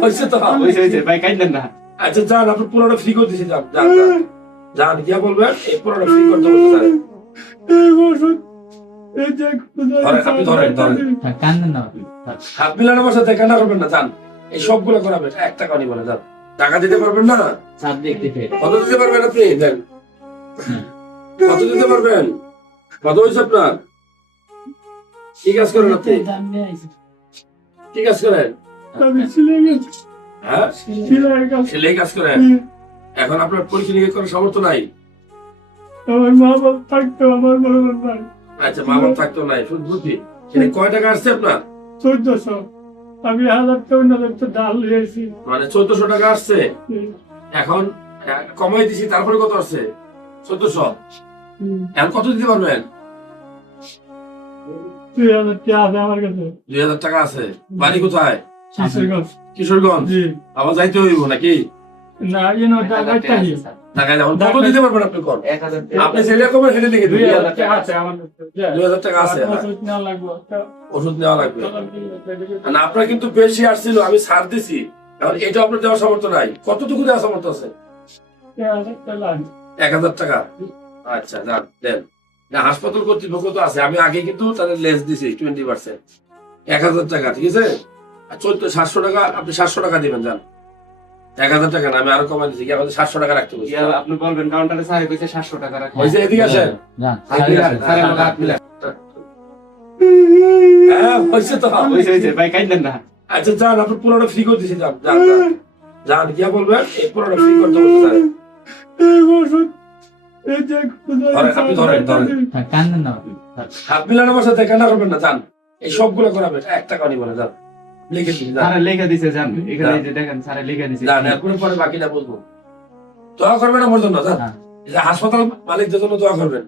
হয়েছে তো? হয়েছে হয়েছে ভাই কাইলেন না। আচ্ছা যান আপনি পুরোটা ফ্রি করে দিছি যান যান যান। গিয়া বলবেন এই পুরোটা ফ্রি করতে বলতে স্যার। আপনি ধরেন ধরেন। হ্যাঁ, কান্দেন না হাত মিলানোর বসাতে কান্না করবেন না যান। এই সবগুলো করাবেন এক টাকা নিবেন যান। টাকা দিতে পারবেন না? চাপ দেখতে পেয়ে কত দিতে পারবেন আপনি? দেন। কত দিতে পারবেন? কত হয়েছে আপনার? কি কাজ করেন আপনি? কি কাজ করেন? হ্যাঁ? সেলাই কাজ করেন এখন আপনার পরীক্ষা নিরীক্ষা করার সামর্থ্য নাই? আমার মা বাবা থাকতো আমার বড় ভাই আচ্ছা মা বাবা থাকতো নাই শুধু বুদ্ধি। এখানে কয় টাকা আসছে আপনার? চোদ্দশো। আমি হাজার টাকা তো ডাল মানে চোদ্দশো টাকা আসছে? এখন কমাই দিছি তারপরে কত আসছে? চোদ্দশো। এখন কত দিতে পারবেন? দুই হাজার টাকা আছে আমার কাছে। দুই হাজার টাকা আছে। বাড়ি কোথায়? কিশোরগঞ্জ। কিশোরগঞ্জ? আবার যাইতে হইব নাকি? না ইনো টাকা চাই টাকা যেমন কত দিতে পারবেন আপনি কোন আপনি ছেলে কবে হেঁটে লিখে দুই হাজার টাকা আছে দুই হাজার টাকা আছে হ্যাঁ। ওষুধ নেওয়া ওষুধ নেওয়া লাগবে। না আপনার কিন্তু বেশি আসছিল আমি ছাড় দিছি। কারণ এটা আপনার দেওয়ার সামর্থ্য নাই। কতটুকু দেওয়ার সামর্থ্য আছে? এক হাজার টাকা আচ্ছা যান দেন। না হাসপাতাল কর্তৃপক্ষ তো আছে আমি আগে কিন্তু তাদের লেস দিছি টোয়েন্টি পার্সেন্ট এক হাজার টাকা ঠিক আছে? চোদ্দ সাতশো টাকা আপনি সাতশো টাকা দিবেন যান। এক হাজার টাকা না আমি আরও কমাই দিচ্ছি আমাদের সাতশো টাকা রাখতে বলছি আপনি বলবেন কাউন্টারে স্যার কইছে সাতশো টাকা এদিকে মিলান। হ্যাঁ হয়েছে তো। হয়েছে হয়েছে ভাই কাইলেন না। আচ্ছা যান আপনি পুরোটা ফ্রি করে দিছি যান যান যান। যান গিয়া বলবেন এই পুরোটা ফ্রি করতে বলতে স্যার। আপনি ধরেন, ধরেন। হ্যাঁ, কান্দেন না। হাত মিলানোর বসাতে কান্না করবেন না যান। এই সবগুলো করাবেন এক টাকা নিব না যান। স্যারে লেখা দিছে জান। এখানে যে। দেখেন স্যারে লেখা দিছে। এরপরে পরে বাকিটা বলব। দোয়া করবেন আমার জন্য যান হ্যাঁ। হাসপাতাল মালিকদের জন্য দোয়া করবেন।